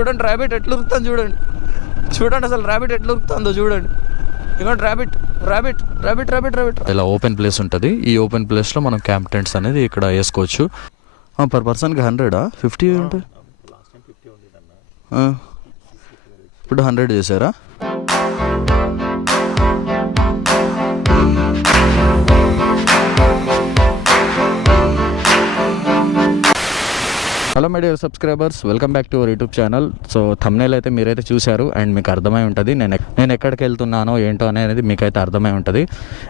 చూడండి ర్యాబిట్ ఎట్లా ఉరుకుతుంది చూడండి. చూడండి అసలు ర్యాబిట్ ఎట్లా ఉరుకుతుందో చూడండి. ఇదిగోండి rabbit rabbit rabbit rabbit rabbit. ఇలా ఓపెన్ ప్లేస్ ఉంటుంది. ఈ ఓపెన్ ప్లేస్లో మనం క్యాంప్ టెంట్స్ అనేది ఇక్కడ వేసుకోవచ్చు. పర్ పర్సన్కి 100 50 ఉంటుంది. ఇప్పుడు 100 చేశారా? Hello my dear subscribers, welcome back to our YouTube channel. So thumbnail అయితే మీరైతే చూశారు అండ్ మీకు అర్థమై ఉంటుంది నేను ఎక్కడికి వెళ్తున్నానో ఏంటో అనేది మీకైతే అర్థమై ఉంటుంది.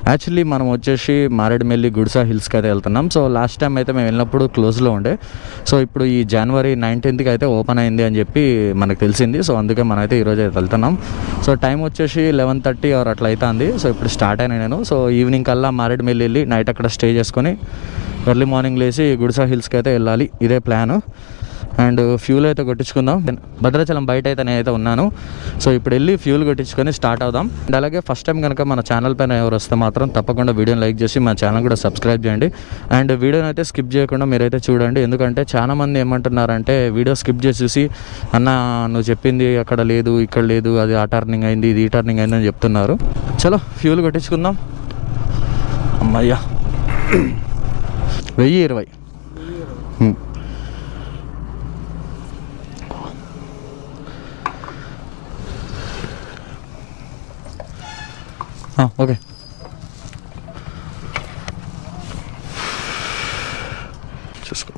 యాక్చువల్లీ మనం వచ్చేసి మారేడుమిల్లి గుడిసా హిల్స్కి అయితే వెళ్తున్నాం. సో లాస్ట్ టైం అయితే మేము వెళ్ళినప్పుడు క్లోజ్లో ఉండే. సో ఇప్పుడు ఈ జనవరి 19th అయితే ఓపెన్ అయింది అని చెప్పి మనకు తెలిసింది. సో అందుకే మనం అయితే ఈరోజు అయితే వెళ్తున్నాం. సో టైం వచ్చేసి 11:30 అట్లా అవుతుంది. సో ఇప్పుడు స్టార్ట్ అయినా నేను. సో ఈవినింగ్ కల్లా మారేడుమిల్లి వెళ్ళి నైట్ అక్కడ స్టే చేసుకొని ఎర్లీ మార్నింగ్ లేచి గుడిసా హిల్స్కి అయితే వెళ్ళాలి. ఇదే ప్లాను. అండ్ ఫ్యూల్ అయితే కొట్టించుకుందాం. భద్రాచలం బయట అయితే నేనైతే ఉన్నాను. సో ఇప్పుడు వెళ్ళి ఫ్యూల్ కొట్టించుకొని స్టార్ట్ అవుదాం. అండ్ అలాగే ఫస్ట్ టైం కనుక మన ఛానల్ పైన ఎవరు వస్తే మాత్రం తప్పకుండా వీడియోని లైక్ చేసి మన ఛానల్ కూడా సబ్స్క్రైబ్ చేయండి. అండ్ వీడియోని అయితే స్కిప్ చేయకుండా మీరైతే చూడండి. ఎందుకంటే చాలామంది ఏమంటున్నారంటే వీడియో స్కిప్ చేసి చూసి అన్న నువ్వు చెప్పింది అక్కడ లేదు ఇక్కడ లేదు, అది ఆ టర్నింగ్ అయింది ఇది ఈ టర్నింగ్ అయింది అని చెప్తున్నారు. చలో ఫ్యూల్ కొట్టించుకుందాం. అమ్మయ్యా 1020. ఓకే చూసుకో.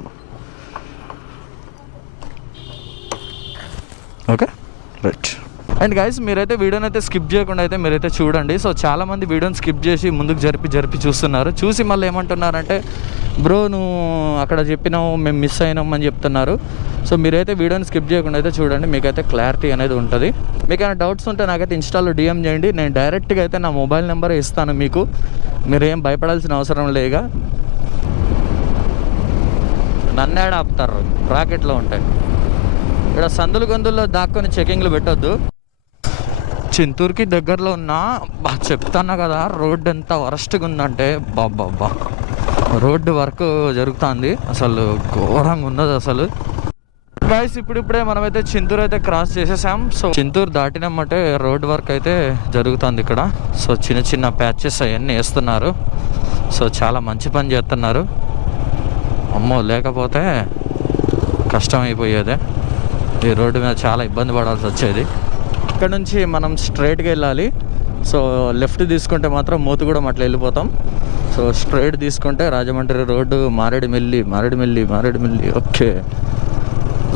Okay right. అండ్ గైస్ మీరైతే వీడియోని అయితే స్కిప్ చేయకుండా అయితే మీరైతే చూడండి. సో చాలామంది వీడియోని స్కిప్ చేసి ముందుకు జరిపి చూస్తున్నారు. చూసి మళ్ళీ ఏమంటున్నారంటే బ్రో నువ్వు అక్కడ చెప్పినావు మేము మిస్ అయినాం అని చెప్తున్నారు. సో మీరైతే వీడియోని స్కిప్ చేయకుండా అయితే చూడండి, మీకైతే క్లారిటీ అనేది ఉంటుంది. మీకు ఏమైనా డౌట్స్ ఉంటే నాకైతే ఇన్స్టాలో DM చేయండి. నేను డైరెక్ట్గా అయితే నా మొబైల్ నెంబర్ ఇస్తాను మీకు. మీరేం భయపడాల్సిన అవసరం లేగా. నన్నేడ ఆపుతారు రాకెట్లో ఉంటాయి. ఇక్కడ సందులు గొంతుల్లో దాక్కొని చెకింగ్లు పెట్టొద్దు. చింతూరుకి దగ్గరలో ఉన్న చెప్తాను కదా రోడ్డు ఎంత వరస్ట్గా ఉందంటే బాబా రోడ్డు వర్క్ జరుగుతుంది. అసలు ఘోరంగా ఉన్నది అసలు. గైస్ ఇప్పుడిప్పుడే మనమైతే చింతూరు అయితే క్రాస్ చేసేసాం. సో చింతూరు దాటినమ్మంటే రోడ్ వర్క్ అయితే జరుగుతుంది ఇక్కడ. సో చిన్న చిన్న ప్యాచెస్ అవన్నీ వేస్తున్నారు. సో చాలా మంచి పని చేస్తున్నారు. అమ్మో లేకపోతే కష్టం అయిపోయేదే. ఈ రోడ్డు మీద చాలా ఇబ్బంది పడాల్సి వచ్చేది. ఇక్కడ నుంచి మనం స్ట్రైట్గా వెళ్ళాలి. సో లెఫ్ట్ తీసుకుంటే మాత్రం మోతుగూడెం అట్లా వెళ్ళిపోతాం. సో స్ట్రైట్ తీసుకుంటే రాజమండ్రి రోడ్డు మారేడుమిల్లి. ఓకే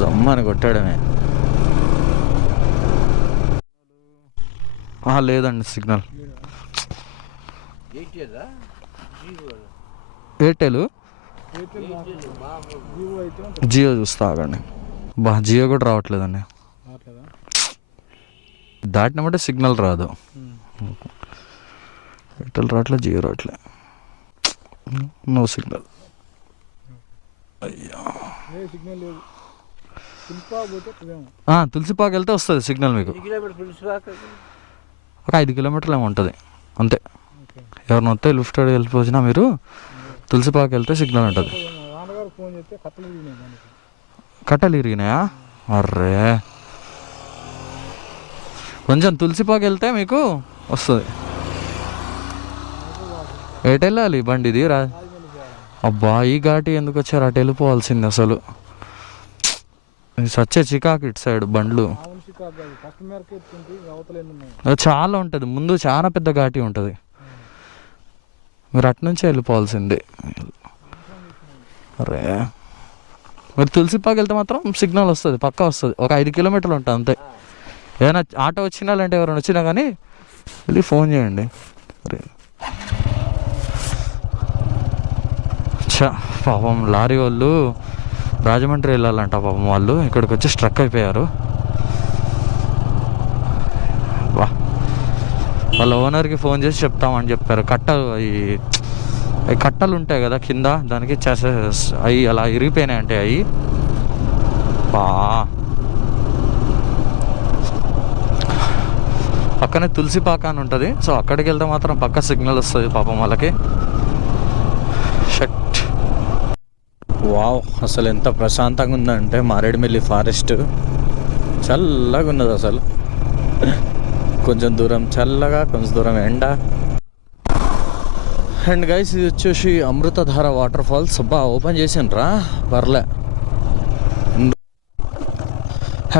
జమ్మని కొట్టాడమే. లేదండి సిగ్నల్. ఎయిర్టెల్ జియో చూస్తా ఆగండి. జియో కూడా రావట్లేదండి. దాటినమంటే సిగ్నల్ రాదు. ఎయిర్టెల్ రావట్లే, జియో రావట్లే, నో సిగ్నల్. అయ్యా తులసిపాకు వెళ్తే వస్తుంది సిగ్నల్ మీకు. ఒక 5 కిలోమీటర్లు ఏమో ఉంటుంది అంతే. ఎవరిని వస్తే లిఫ్ట్ వెళ్ళిపోయినా మీరు తులసిపాకు వెళ్తే సిగ్నల్ ఉంటుంది. కట్టలు ఇరిగినాయా? అర్రే కొంచెం తులసిపాకు వెళ్తే మీకు వస్తుంది. ఎటు వెళ్ళాలి బండి ఇది రా? అబ్బా ఈ ఘాటి ఎందుకు వచ్చారు? అటు వెళ్ళిపోవాల్సింది అసలు. సచ్చే చికాకు ఇటు సైడ్ బండ్లు చాలా ఉంటుంది. ముందు చాలా పెద్ద ఘాటి ఉంటుంది. మీరు అటు నుంచే వెళ్ళిపోవాల్సిందే. అరే మీరు తులసిపాకు వెళ్తే మాత్రం సిగ్నల్ వస్తుంది, పక్కా వస్తుంది. ఒక 5 కిలోమీటర్లు ఉంటుంది అంతే. ఏదైనా ఆటో వచ్చినా లేదంటే ఎవరైనా వచ్చినా కానీ వెళ్ళి ఫోన్ చేయండి. అరే పాపం లారీ వాళ్ళు రాజమండ్రి వెళ్ళాలంట. పాపం వాళ్ళు ఇక్కడికి వచ్చి స్ట్రక్ అయిపోయారు. వాళ్ళ ఓనర్కి ఫోన్ చేసి చెప్తామని చెప్పారు. కట్టలు ఉంటాయి కదా కింద, దానికి అవి అలా ఇరిగిపోయినాయి అంటే అవి పక్కనే తులసిపాక అని ఉంటుంది. సో అక్కడికి వెళ్తే మాత్రం పక్క సిగ్నల్ వస్తుంది పాపం వాళ్ళకి. షట్ వావ్, అసలు ఎంత ప్రశాంతంగా ఉందంటే మారేడుమిల్లి ఫారెస్ట్. చల్లగా ఉన్నది అసలు. కొంచెం దూరం చల్లగా, కొంచెం దూరం ఎండ. అండ్ గైస్ ఇది వచ్చేసి అమృతధార వాటర్ ఫాల్స్. ఓపెన్ చేసిండ్రా, పర్లే.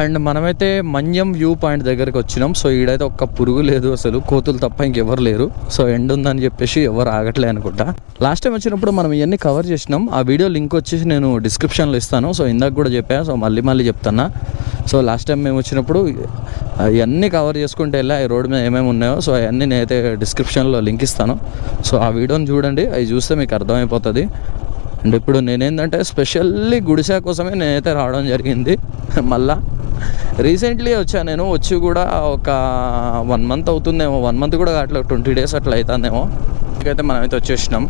అండ్ మనమైతే మన్యం వ్యూ పాయింట్ దగ్గరికి వచ్చినాం. సో ఈడైతే ఒక్క పురుగు లేదు అసలు, కోతులు తప్ప ఇంకెవరు లేరు. సో ఎండ్ ఉందని చెప్పేసి ఎవరు ఆగట్లే అనుకుంటా. లాస్ట్ టైం వచ్చినప్పుడు మనం ఇవన్నీ కవర్ చేసినాం. ఆ వీడియో లింక్ వచ్చేసి నేను డిస్క్రిప్షన్లో ఇస్తాను. సో ఇందాక కూడా చెప్పా, సో మళ్ళీ చెప్తున్నా. సో లాస్ట్ టైం మేము వచ్చినప్పుడు ఇవన్నీ కవర్ చేసుకుంటే వెళ్ళా, ఈ రోడ్డు మీద ఏమేమి ఉన్నాయో. సో అవన్నీ నేనైతే డిస్క్రిప్షన్లో లింక్ ఇస్తాను. సో ఆ వీడియోని చూడండి, అవి చూస్తే మీకు అర్థమైపోతుంది. అండ్ ఇప్పుడు నేనేంటంటే స్పెషల్లీ గుడిసా కోసమే నేనైతే రావడం జరిగింది. మళ్ళా రీసెంట్లీ వచ్చాను నేను, వచ్చి కూడా ఒక 1 మంత్ అవుతుందేమో, 1 మంత్ కూడా అట్లా 20 days అట్లా అవుతుందేమో. ఇంకైతే మనమైతే వచ్చేసినాం.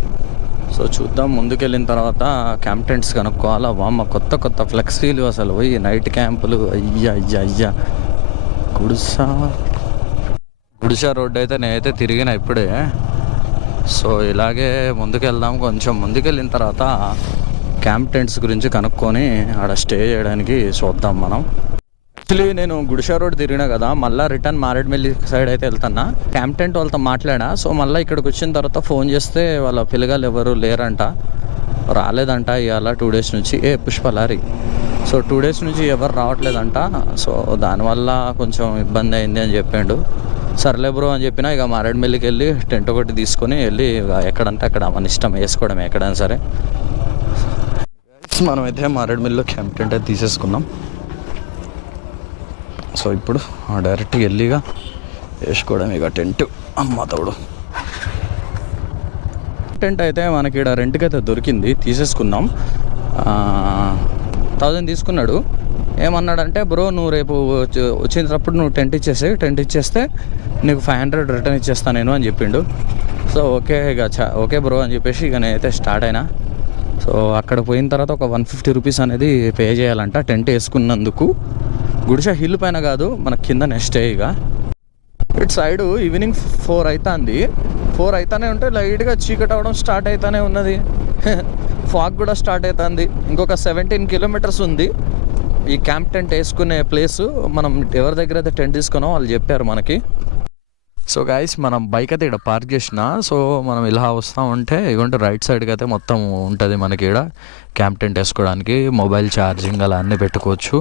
సో చూద్దాం, ముందుకెళ్ళిన తర్వాత క్యాంప్ టెంట్స్ కనుక్కోవాలా. వామ్మ కొత్త ఫ్లెక్సీలు అసలు, పోయి నైట్ క్యాంపులు. అయ్యా గుడిసా రోడ్డు అయితే నేనైతే తిరిగిన ఇప్పుడే. సో ఇలాగే ముందుకెళ్దాం. కొంచెం ముందుకెళ్ళిన తర్వాత క్యాంప్ టెంట్స్ గురించి కనుక్కొని ఆడ స్టే చేయడానికి చూద్దాం మనం. యాక్చువల్లీ నేను గుడిసా రోడ్ తిరిగినా కదా, మళ్ళీ రిటర్న్ మారేడుమిల్లి సైడ్ అయితే వెళ్తున్నా. క్యాంప్ టెంట్ వాళ్ళతో మాట్లాడా. సో మళ్ళీ ఇక్కడికి వచ్చిన తర్వాత ఫోన్ చేస్తే వాళ్ళ పిల్లగాళ్ళు ఎవరు లేరంట, రాలేదంట ఇవాళ 2 days నుంచి. పుష్పలారి. సో 2 days నుంచి ఎవరు రావట్లేదంట. సో దానివల్ల కొంచెం ఇబ్బంది అయింది అని చెప్పిండు. సర్లే బ్రో అని చెప్పినా ఇక మారేడుమిల్లికి వెళ్ళి టెంట్ ఒకటి తీసుకొని వెళ్ళి ఎక్కడంటే అక్కడ మన ఇష్టం వేసుకోవడం ఎక్కడైనా సరే. మనమైతే మారేడుమిల్లిలో క్యాంప్ టెంట్ అయితే తీసేసుకున్నాం. సో ఇప్పుడు డైరెక్ట్గా వెళ్ళిగా వేసుకోవడం ఇక టెంట్. అమ్మ తోడు టెంట్ అయితే మనకి ఇక్కడ రెంట్కి అయితే దొరికింది, తీసేసుకున్నాం. 1000 తీసుకున్నాడు. ఏమన్నాడంటే, బ్రో నువ్వు రేపు వచ్చినప్పుడు నువ్వు టెంట్ ఇచ్చేస్తే నీకు 500 రిటర్న్ ఇచ్చేస్తాను నేను అని చెప్పిండు. సో ఓకే ఇక ఓకే బ్రో అని చెప్పేసి ఇక నేనైతే స్టార్ట్ అయినా. సో అక్కడ పోయిన తర్వాత ఒక 150 రూపీస్ అనేది పే చేయాలంట టెంట్ వేసుకున్నందుకు. గుడిసా హిల్ పైన కాదు, మన కింద స్టే. ఇక ఇటు సైడు ఈవినింగ్ 4 అవుతుంది. 4 అవుతానే ఉంటే లైట్గా చీకటి అవ్వడం స్టార్ట్ అవుతానే ఉన్నది. ఫాగ్ కూడా స్టార్ట్ అవుతుంది. ఇంకొక 17 kilometers ఉంది ఈ క్యాంప్ టెంట్ వేసుకునే ప్లేసు. మనం ఎవరి దగ్గర అయితే టెంట్ తీసుకున్నామో వాళ్ళు చెప్పారు మనకి. సో గైస్ మనం బైక్ అయితే ఇక్కడ పార్క్ చేసిన. సో మనం ఇలా వస్తూ ఉంటే ఇదిగోంటే రైట్ సైడ్కి అయితే మొత్తం ఉంటుంది మనకి ఇక్కడ క్యాంప్ టెంట్ వేసుకోవడానికి. మొబైల్ ఛార్జింగ్ అలా అన్నీ పెట్టుకోవచ్చు.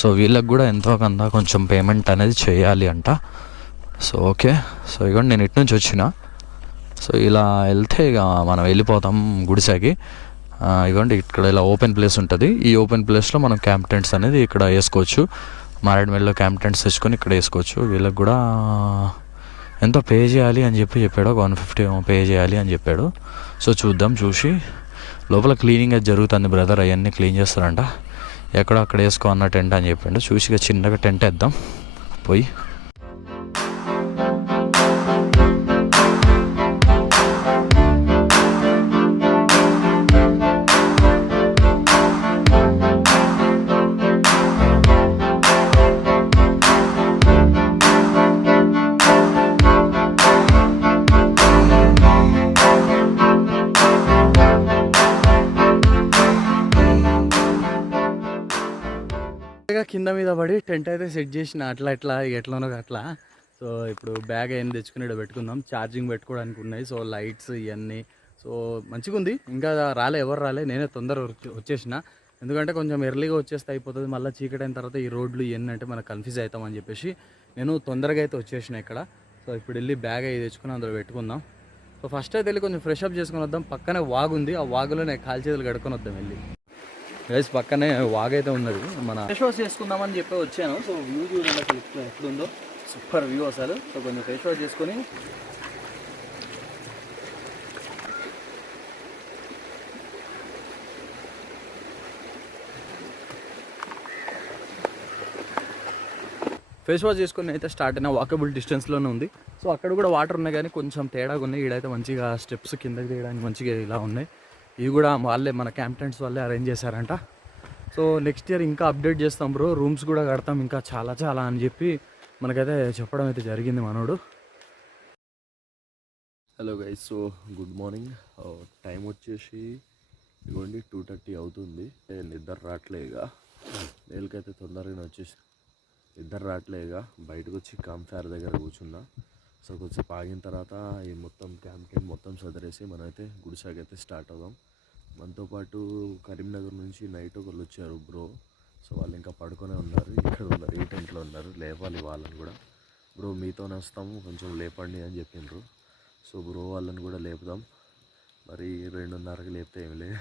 సో వీళ్ళకి కూడా ఎంతో కొంత కొంచెం పేమెంట్ అనేది చేయాలి అంట. So okay. సో ఇదిగోండి నేను ఇటు నుంచి వచ్చిన. సో ఇలా వెళ్తే ఇక మనం వెళ్ళిపోతాం గుడిసాకి. ఇదిగోండి ఇక్కడ ఇలా ఓపెన్ ప్లేస్ ఉంటుంది. ఈ ఓపెన్ ప్లేస్లో మనం క్యాంప్ టెంట్స్ అనేది ఇక్కడ వేసుకోవచ్చు. మారేడుమిల్లిలో క్యాంప్ టెంట్స్ తెచ్చుకొని ఇక్కడ వేసుకోవచ్చు. వీళ్ళకి కూడా ఎంతో పే చేయాలి అని చెప్పాడు, 150 పే చేయాలి అని చెప్పాడు. సో చూద్దాం, చూసి లోపల క్లీనింగ్ అది జరుగుతుంది బ్రదర్, అవన్నీ క్లీన్ చేస్తారంట. ఎక్కడో అక్కడ వేసుకో అన్న టెంట్ అని చెప్పిండు. చూసి ఇక చిన్నగా టెంట్ వేద్దాం పోయి. కింద మీద పడి టెంట్ అయితే సెట్ చేసిన ఎట్లానో అట్లా. సో ఇప్పుడు బ్యాగ్ ఏం తెచ్చుకుని ఇక్కడ పెట్టుకుందాం. ఛార్జింగ్ పెట్టుకోవడానికి ఉన్నాయి. సో లైట్స్ ఇవన్నీ. సో మంచిగా ఉంది. ఇంకా ఎవరు రాలే, నేనే తొందర వచ్చేసిన. ఎందుకంటే కొంచెం ఎర్లీగా వచ్చేస్తే అయిపోతుంది. మళ్ళీ చీకటి అయిన తర్వాత ఈ రోడ్లు ఇవన్నీ అంటే మనకు కన్ఫ్యూజ్ అవుతామని చెప్పేసి నేను తొందరగా అయితే వచ్చేసిన ఇక్కడ. సో ఇప్పుడు వెళ్ళి బ్యాగ్ అవి తెచ్చుకుని అందులో పెట్టుకుందాం. సో ఫస్ట్ అయితే వెళ్ళి కొంచెం ఫ్రెష్ అప్ చేసుకుని వద్దాం. పక్కనే వాగు ఉంది, ఆ వాగులో నేను కాలు చేతులు కడుక్కొని వద్దాం వెళ్ళి. గైస్ పక్కనే వాగైతే ఉన్నది. మన ఫేస్ వాష్ చేసుకుందామని చెప్పి వచ్చాను. సో వ్యూ చూడండి అసలు ఎట్లుందో, సూపర్ వ్యూ అసలు. సో కొంచెం ఫేస్ వాష్ చేసుకొని అయితే స్టార్ట్ అయినా. వాకబుల్ డిస్టెన్స్లోనే ఉంది. సో అక్కడ కూడా వాటర్ ఉన్నాయి కానీ కొంచెం తేడాగా ఉన్నాయి. ఈడైతే మంచిగా స్టెప్స్ కిందకి తీయడానికి మంచిగా ఇలా ఉన్నాయి. ఇవి కూడా వాళ్ళే మన క్యాంప్ టెంట్స్ వాళ్ళే అరేంజ్ చేశారంట. సో నెక్స్ట్ ఇయర్ ఇంకా అప్డేట్ చేస్తాం బ్రో, రూమ్స్ కూడా కడతాం ఇంకా చాలా అని చెప్పి మనకైతే చెప్పడం అయితే జరిగింది మనోడు. Hello guys, so good morning. Time వచ్చేసి ఇవ్వండి 2:30 అవుతుంది. నిద్ర రావట్లే, ఇక మేలుకైతే తొందరగానే వచ్చేసి ఇద్దరు రావట్లేగా, బయటకు వచ్చి క్యాంప్ ఫైర్ దగ్గర కూర్చున్నా. సో కొంచెంసేపు ఆగిన తర్వాత ఈ మొత్తం క్యాంప్ మొత్తం సదరేసి మనమైతే గుడిసాకి అయితే స్టార్ట్ అవుదాం. మనతో పాటు కరీంనగర్ నుంచి నైట్ ఒకళ్ళు వచ్చారు బ్రో. సో వాళ్ళు ఇంకా పడుకొనే ఉన్నారు, ఇక్కడ ఉన్నారు, ఈ టెంట్లో ఉన్నారు. లేపాలి వాళ్ళని కూడా. బ్రో మీతోనే వస్తాము, కొంచెం లేపండి అని చెప్పిండ్రు. సో బ్రో వాళ్ళని కూడా లేపుదాం. మరి 2:30కి లేపితే ఏమి లేదు,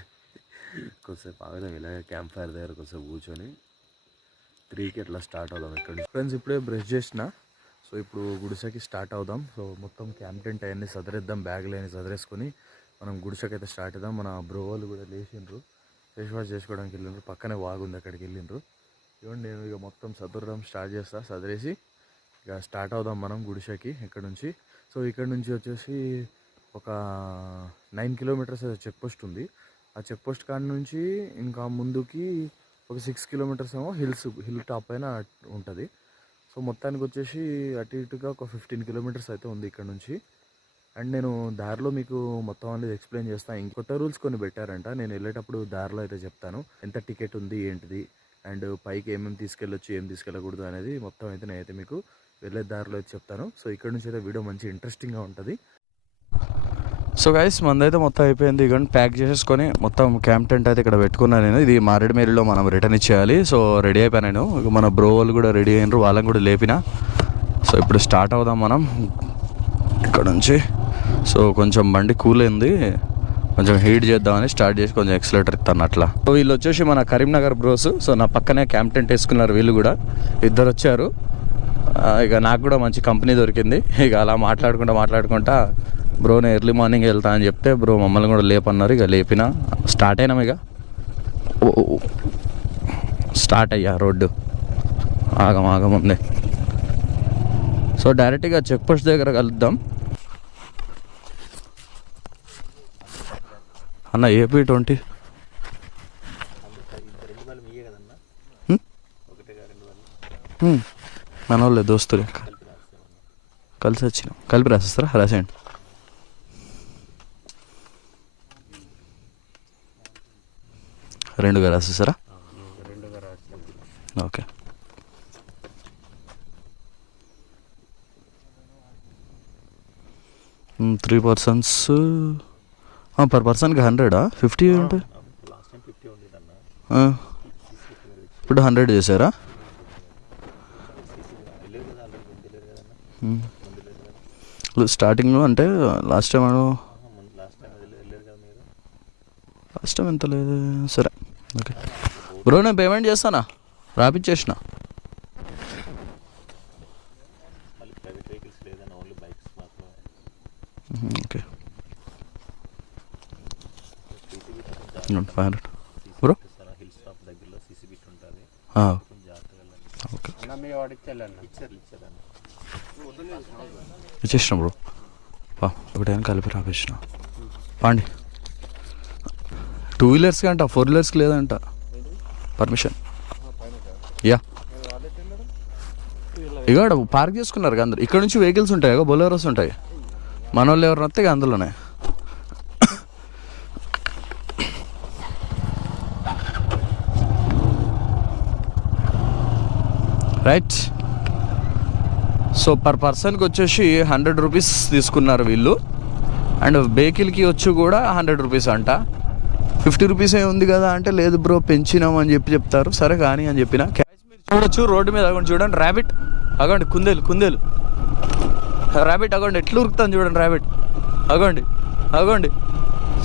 కొద్దిసేపు ఆగదాం ఇలాగే క్యాంప్ ఫైర్ దగ్గర కొద్దిసేపు కూర్చొని 3కి అట్లా స్టార్ట్ అవుదాం ఇక్కడ. ఫ్రెండ్స్ ఇప్పుడే బ్రష్ చేసిన. సో ఇప్పుడు గుడిసెకి స్టార్ట్ అవుదాం. సో మొత్తం క్యాంప్ టెంట్ అవన్నీ సదరేద్దాం, బ్యాగులు అవన్నీ సదరేసుకొని మనం గుడిసెకి అయితే స్టార్ట్ అవుదాం. మన బ్రో వాళ్ళు కూడా లేచిండ్రు, ఫేస్ వాష్ చేసుకోవడానికి వెళ్ళిండ్రు. పక్కనే వాగుంది, అక్కడికి వెళ్ళిండ్రు. ఇవ్వండి నేను ఇక మొత్తం సదరడం స్టార్ట్ చేస్తా. సదరేసి ఇక స్టార్ట్ అవుదాం మనం గుడిసెకి ఇక్కడ నుంచి. సో ఇక్కడ నుంచి వచ్చేసి ఒక 9 కిలోమీటర్స్ చెక్ పోస్ట్ ఉంది. ఆ చెక్ పోస్ట్ కాడ నుంచి ఇంకా ముందుకి ఒక 6 కిలోమీటర్స్ ఏమో హిల్ టాప్ పైన ఉంటుంది. సో మొత్తానికి వచ్చేసి అటు ఇటుగా ఒక 15 కిలోమీటర్స్ అయితే ఉంది ఇక్కడ నుంచి. అండ్ నేను దారిలో మీకు మొత్తం అనేది ఎక్స్ప్లెయిన్ చేస్తాను. ఇంకొత్త రూల్స్ కొన్ని పెట్టారంట, నేను వెళ్ళేటప్పుడు దారిలో అయితే చెప్తాను. ఎంత టికెట్ ఉంది ఏంటిది, అండ్ పైకి ఏమేమి తీసుకెళ్ళొచ్చు ఏం తీసుకెళ్ళకూడదు అనేది మొత్తం అయితే నేనైతే మీకు వెళ్ళే దారిలో అయితే చెప్తాను. సో ఇక్కడ నుంచి అయితే వీడియో మంచి ఇంట్రెస్టింగ్గా ఉంటుంది. సో గైస్ మందైతే మొత్తం అయిపోయింది. ఇక ప్యాక్ చేసేసుకొని మొత్తం క్యాంప్ టెంట్ అయితే ఇక్కడ పెట్టుకున్నాను నేను. ఇది మారేడుమేరిలో మనం రిటర్న్ ఇచ్చేయాలి. సో రెడీ అయిపోయాను నేను. ఇక మన బ్రో వాళ్ళు కూడా రెడీ అయినారు, వాళ్ళని కూడా లేపిన. సో ఇప్పుడు స్టార్ట్ అవుదాం మనం ఇక్కడ నుంచి. సో కొంచెం బండి కూల్ అయింది, కొంచెం హీట్ చేద్దామని స్టార్ట్ చేసి కొంచెం ఎక్సలేటర్ ఇస్తాను అట్లా. సో వీళ్ళు వచ్చేసి మన కరీంనగర్ బ్రోస్. సో నా పక్కనే క్యాంప్ టెంట్ వేసుకున్నారు వీళ్ళు కూడా, ఇద్దరు వచ్చారు. ఇక నాకు కూడా మంచి కంపెనీ దొరికింది. ఇక అలా మాట్లాడుకుంటా బ్రోని ఎర్లీ మార్నింగ్ వెళ్తా అని చెప్తే బ్రో మమ్మల్ని కూడా లేపన్నారు. ఇక లేపిన స్టార్ట్ అయినాం. ఇక స్టార్ట్ అయ్యా రోడ్డు ఆగముందే. సో డైరెక్ట్గా చెక్ పోస్ట్ దగ్గర కలుద్దాం. అన్న ఏపీ 20 మన వాళ్ళే దోస్తులు కలిసి వచ్చినాం. కలిపి రాసిస్తారా? రాసేయండి. రెండుగా రాసేస్తారా? ఓకే. త్రీ పర్సన్స్ పర్ పర్సన్కి 100 50 అంటే ఇప్పుడు 100 చేశారా? స్టార్టింగ్లో అంటే లాస్ట్ టైం ఎంత లేదు. సరే ఓకే బ్రో, నేను పేమెంట్ చేస్తానా, రాపిచ్చేసిన. Okay 500 bro. ఓకే ఇచ్చేసిన బ్రో. ఒకటైనా కలిపి రాపించిన. పాండి 2 వీలర్స్కి అంట, 4 వీలర్స్కి లేదంట పర్మిషన్. యా ఇక పార్క్ చేసుకున్నారు అందరు. ఇక్కడ నుంచి వెహికల్స్ ఉంటాయి, బొలెరోస్ ఉంటాయి. మన వాళ్ళు ఎవరు వస్తే ఇక అందులోనే. రైట్. సో పర్ పర్సన్కి వచ్చేసి 100 రూపీస్ తీసుకున్నారు వీళ్ళు. అండ్ వెహికల్కి వచ్చి కూడా 100 రూపీస్ అంట. 50 రూపీసే ఉంది కదా అంటే లేదు బ్రో పెంచినాం అని చెప్తారు. సరే కానీ అని చెప్పిన. చూడొచ్చు రోడ్డు మీద అగండి, చూడండి ర్యాబిట్ అగండి, కుందేలు ర్యాబిట్ అగండి ఎట్లా ఉరుకుతాను చూడండి. ర్యాబిట్ అగండి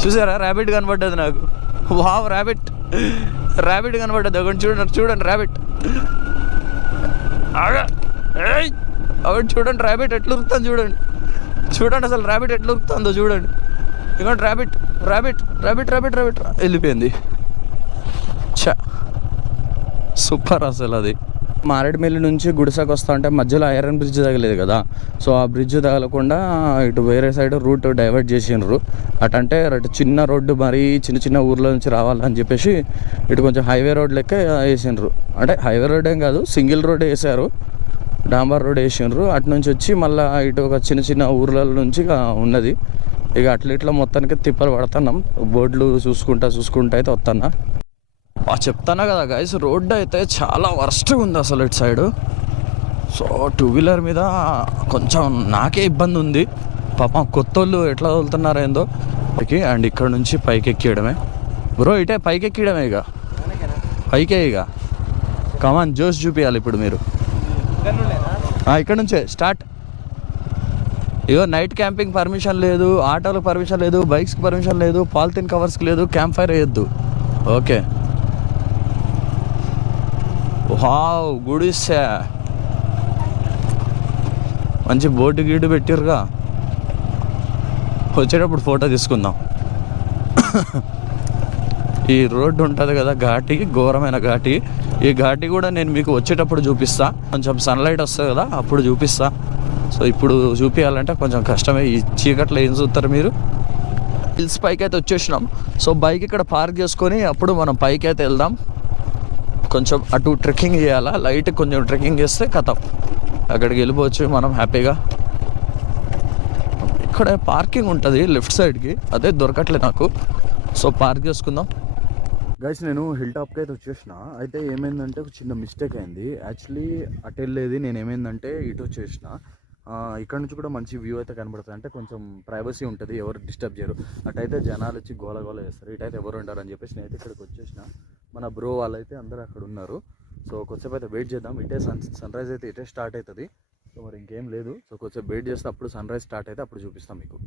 చూసారా? ర్యాబిట్ కనబడ్డది నాకు. Wow rabbit కనబడ్డది. అగండి చూడండి ర్యాబిట్ అగండి చూడండి. ర్యాబిట్ ఎట్లా ఉరుకుతాను చూడండి అసలు ర్యాబిట్ ఎట్లా ఉరుకుతుందో చూడండి. ఇగోండి ర్యాబిట్ వెళ్ళిపోయింది. చా సూపర్ అసలు. అది మారేడుమిల్లి నుంచి గుడిసెకి వస్తా అంటే మధ్యలో ఐరన్ బ్రిడ్జ్ తగలేదు కదా. సో ఆ బ్రిడ్జ్ తగలకుండా ఇటు వేరే సైడ్ రూట్ డైవర్ట్ చేసిండ్రు. అటంటే అటు చిన్న రోడ్డు, మరీ చిన్న ఊర్లో నుంచి రావాలని చెప్పేసి ఇటు కొంచెం హైవే రోడ్ లెక్క వేసిండ్రు. అంటే హైవే రోడ్ ఏం కాదు, సింగిల్ రోడ్ వేసారు, డాంబర్ రోడ్ వేసిండ్రు. అటు నుంచి వచ్చి మళ్ళీ ఇటు ఒక చిన్న ఊర్ల నుంచి ఉన్నది. ఇక ఇట్లా మొత్తానికి తిప్పలు పడుతున్నాం. బోర్డులు చూసుకుంటా అయితే వస్తున్నా. చెప్తానా కదా గైస్, రోడ్డు అయితే చాలా వర్స్ట్గా ఉంది అసలు. ఇటు సైడు సో టూ వీలర్ మీద కొంచెం నాకే ఇబ్బంది ఉంది పాపం, కొత్త వాళ్ళు ఎట్లా వదులుతున్నారో ఏందో. అండ్ ఇక్కడ నుంచి పైకి ఎక్కియడమే బ్రో, ఇటే పైకి ఎక్కియడమే, ఇక పైకే, ఇక కమాన్ జోష్ చూపించాలి ఇప్పుడు మీరు. ఇక్కడ నుంచే స్టార్ట్. ఇగో నైట్ క్యాంపింగ్ పర్మిషన్ లేదు, ఆటోలకు పర్మిషన్ లేదు, బైక్స్కి పర్మిషన్ లేదు, పాలిథిన్ కవర్స్కి లేదు, క్యాంప్ ఫైర్ వేయద్దు. ఓకే, వావ్ గుడిసా, మంచి బోటు గీటు పెట్టిర్రుగా. వచ్చేటప్పుడు ఫోటో తీసుకుందాం. ఈ రోడ్డు ఉంటుంది కదా ఘాటి, ఘోరమైన ఘాటి. ఈ ఘాటి కూడా నేను మీకు వచ్చేటప్పుడు చూపిస్తా, కొంచెం సన్లైట్ వస్తుంది కదా అప్పుడు చూపిస్తా. సో ఇప్పుడు చూపించాలంటే కొంచెం కష్టమే, ఈ చీకట్లో ఏం చూస్తారు మీరు. హిల్స్ పైకి అయితే వచ్చేసినాం. సో బైక్ ఇక్కడ పార్క్ చేసుకొని అప్పుడు మనం పైకి అయితే వెళ్దాం. కొంచెం అటు ట్రెక్కింగ్ చేయాలా, లైట్ కొంచెం ట్రెక్కింగ్ చేస్తే కథం అక్కడికి వెళ్ళిపోవచ్చు మనం హ్యాపీగా. ఇక్కడ పార్కింగ్ ఉంటుంది లెఫ్ట్ సైడ్కి, అదే దొరకట్లేదు నాకు. సో పార్క్ చేసుకుందాం. గైస్ నేను హిల్ టాప్కి అయితే వచ్చేసిన. అయితే ఏమైందంటే ఒక చిన్న మిస్టేక్ అయింది. యాక్చువల్లీ అటు వెళ్ళేది నేను, ఏమైందంటే ఇటు వచ్చేసిన. ఇక్కడ నుంచి కూడా మంచి వ్యూ అయితే కనబడుతుంది, అంటే కొంచెం ప్రైవసీ ఉంటుంది, ఎవరు డిస్టర్బ్ చేయరు. అటైతే జనాలు వచ్చి గోల గోల చేస్తారు, ఇటైతే ఎవరు ఉంటారు అని చెప్పేసి నేనైతే ఇక్కడికి వచ్చేసిన. మన బ్రో వాళ్ళైతే అందరూ అక్కడ ఉన్నారు. సో కొంచెంసేపు అయితే వెయిట్ చేద్దాం. ఇటే సన్ రైజ్ అయితే ఇటే స్టార్ట్ అవుతుంది. సో మరి ఇంకేం లేదు. సో కొంచెం వెయిట్ చేస్తే అప్పుడు సన్ రైజ్ స్టార్ట్ అయితే అప్పుడు చూపిస్తాం మీకు.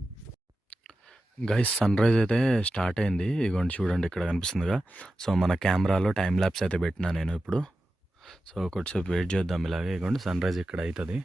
గైస్ సన్ రైజ్ అయితే స్టార్ట్ అయింది, ఇగోండి చూడండి ఇక్కడ కనిపిస్తుందిగా. సో మన కెమెరాలో టైం ల్యాప్స్ అయితే పెట్టినా నేను ఇప్పుడు. సో కొంచెంసేపు వెయిట్ చేద్దాం ఇలాగే. ఇగోండి సన్ రైజ్ ఇక్కడ అవుతుంది.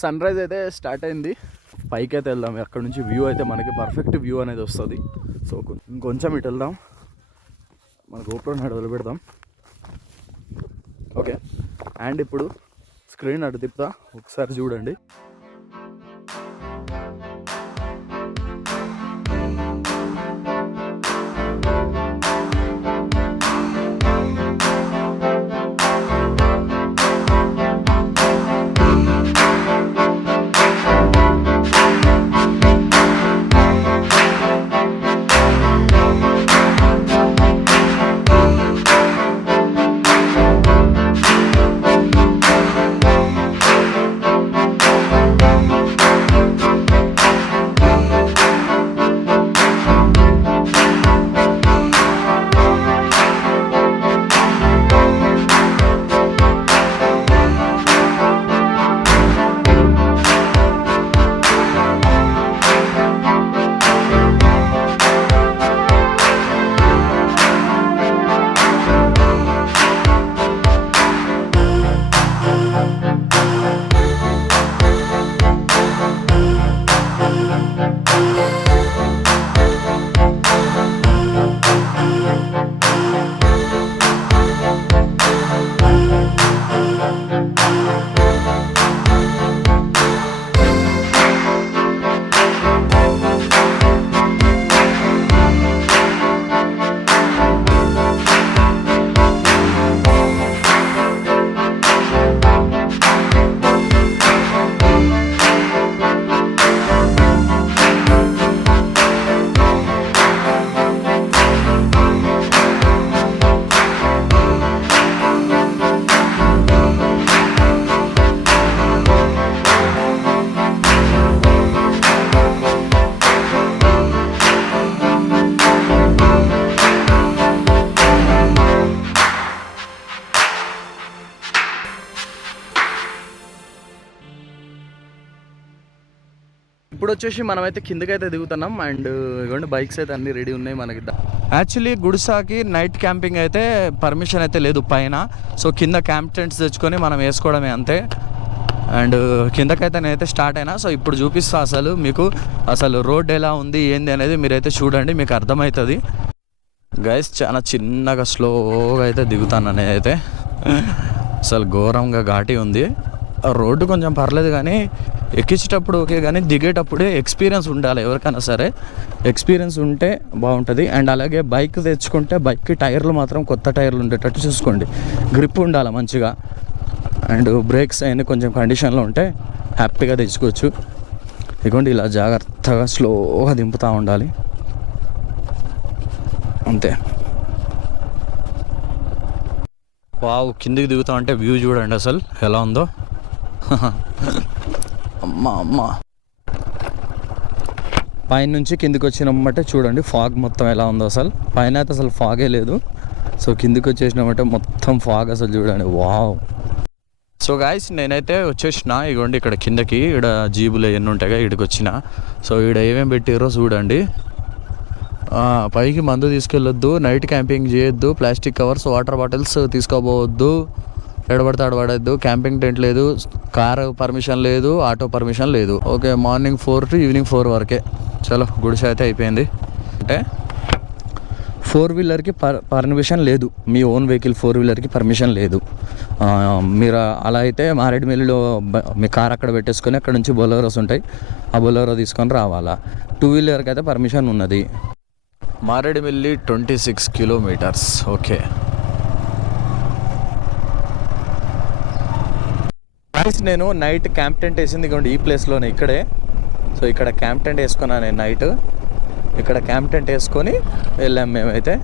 సన్ రైజ్ అయితే స్టార్ట్ అయింది. పైకి అయితే వెళ్దాం. అక్కడ నుంచి వ్యూ అయితే మనకి పర్ఫెక్ట్ వ్యూ అనేది వస్తుంది. సో ఇంకొంచెం ఇటు వెళ్దాం. మన గోప్రో నాడు వదిలిపెడదాం. ఓకే, అండ్ ఇప్పుడు స్క్రీన్ అటు తిప్పుతా, ఒకసారి చూడండి. ఇప్పుడు వచ్చేసి మనమైతే కిందకైతే దిగుతున్నాం. అండ్ ఇవ్వండి బైక్స్ అయితే అన్నీ రెడీ ఉన్నాయి మనకి. యాక్చువల్లీ గుడిసాకి నైట్ క్యాంపింగ్ అయితే పర్మిషన్ అయితే లేదు పైన. సో కింద క్యాంప్ టెంట్స్ తెచ్చుకొని మనం వేసుకోవడమే అంతే. అండ్ కిందకైతే నేనైతే స్టార్ట్ అయినా. సో ఇప్పుడు చూపిస్తా అసలు మీకు అసలు రోడ్ ఎలా ఉంది ఏంది అనేది మీరైతే చూడండి, మీకు అర్థమవుతుంది. గైస్ చాలా చిన్నగా స్లోగా అయితే దిగుతాను నేనైతే. అసలు ఘోరంగా ఘాటి ఉంది. రోడ్డు కొంచెం పర్లేదు కానీ ఎక్కించేటప్పుడు ఓకే, కానీ దిగేటప్పుడే ఎక్స్పీరియన్స్ ఉండాలి ఎవరికైనా సరే. ఎక్స్పీరియన్స్ ఉంటే బాగుంటుంది. అండ్ అలాగే బైక్ తెచ్చుకుంటే బైక్కి టైర్లు మాత్రం కొత్త టైర్లు ఉండేటట్టు చూసుకోండి. గ్రిప్ ఉండాలి మంచిగా. అండ్ బ్రేక్స్ అయినా కొంచెం కండిషన్లో ఉంటే హ్యాపీగా తెచ్చుకోవచ్చు. ఇదిగోండి ఇలా జాగ్రత్తగా స్లోగా దింపుతూ ఉండాలి అంతే. వావ్, కిందికి దిగుతా అంటే వ్యూ చూడండి అసలు ఎలా ఉందో. అమ్మ పైన నుంచి కిందికి వచ్చినమ్మంటే చూడండి ఫాగ్ మొత్తం ఎలా ఉందో. అసలు పైన అయితే అసలు ఫాగే లేదు. సో కిందికి వచ్చేసినామంటే మొత్తం ఫాగ్ అసలు చూడండి. వావ్. సో గాయస్ నేనైతే వచ్చేసిన ఇగోండి ఇక్కడ కిందకి. ఇక్కడ జీబులు ఎన్ని ఉంటాయి ఇక్కడికి వచ్చిన. సో ఇక్కడ ఏమేమి పెట్టారో చూడండి. పైకి మందు తీసుకెళ్ళొద్దు, నైట్ క్యాంపింగ్ చేయొద్దు, ప్లాస్టిక్ కవర్స్ వాటర్ బాటిల్స్ తీసుకోపోవద్దు, ఎడబడితే ఆడబడద్దు, క్యాంపింగ్ టెంట్ లేదు, కారు పర్మిషన్ లేదు, ఆటో పర్మిషన్ లేదు. ఓకే, మార్నింగ్ 4 to ఈవినింగ్ 4 వరకే. చలో గుడిసె అయితే అయిపోయింది. అంటే 4 వీలర్కి పర్మిషన్ లేదు, మీ ఓన్ వెహికల్ 4 వీలర్కి పర్మిషన్ లేదు. మీరు అలా అయితే మారేడుమిల్లిలో మీ కార్ అక్కడ పెట్టేసుకొని అక్కడ నుంచి బొలెరోస్ ఉంటాయి, ఆ బొలెరో తీసుకొని రావాలా. 2 వీలర్కి అయితే పర్మిషన్ ఉన్నది. మారేడుమిల్లి 26 కిలోమీటర్స్. ఓకే గైస్, నేను నైట్ క్యాంప్ టెంట్ వేసింది ఇవ్వండి ఈ ప్లేస్లోనే, ఇక్కడే. సో ఇక్కడ క్యాంప్ టెంట్ వేసుకున్నాను నేను నైట్. ఇక్కడ క్యాంప్ టెంట్ వేసుకొని వెళ్ళాం మేమైతే.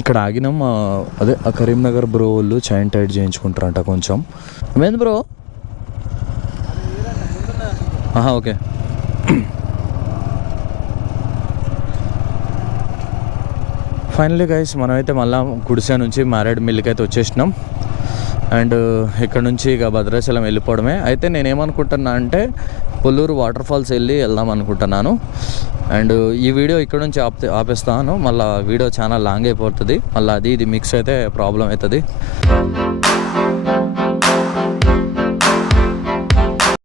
ఇక్కడ ఆగినాం. అదే ఆ కరీంనగర్ బ్రో వాళ్ళు చైన్ టైట్ చేయించుకుంటారంట కొంచెం. ఏమైంది బ్రో? ఓకే. ఫైనల్లీ గైస్ మనమైతే మళ్ళీ గుడిసె నుంచి మారేడుమిల్లికి అయితే వచ్చేసినాం. అండ్ ఇక్కడ నుంచి ఇక భద్రాచలం వెళ్ళిపోవడమే. అయితే నేనేమనుకుంటున్నా అంటే కొల్లూరు వాటర్ ఫాల్స్ వెళ్దాం అనుకుంటున్నాను. అండ్ ఈ వీడియో ఇక్కడ నుంచి ఆపేస్తాను, మళ్ళీ వీడియో చాలా లాంగ్ అయిపోతుంది, మళ్ళీ అది ఇది మిక్స్ అయితే ప్రాబ్లం అవుతుంది.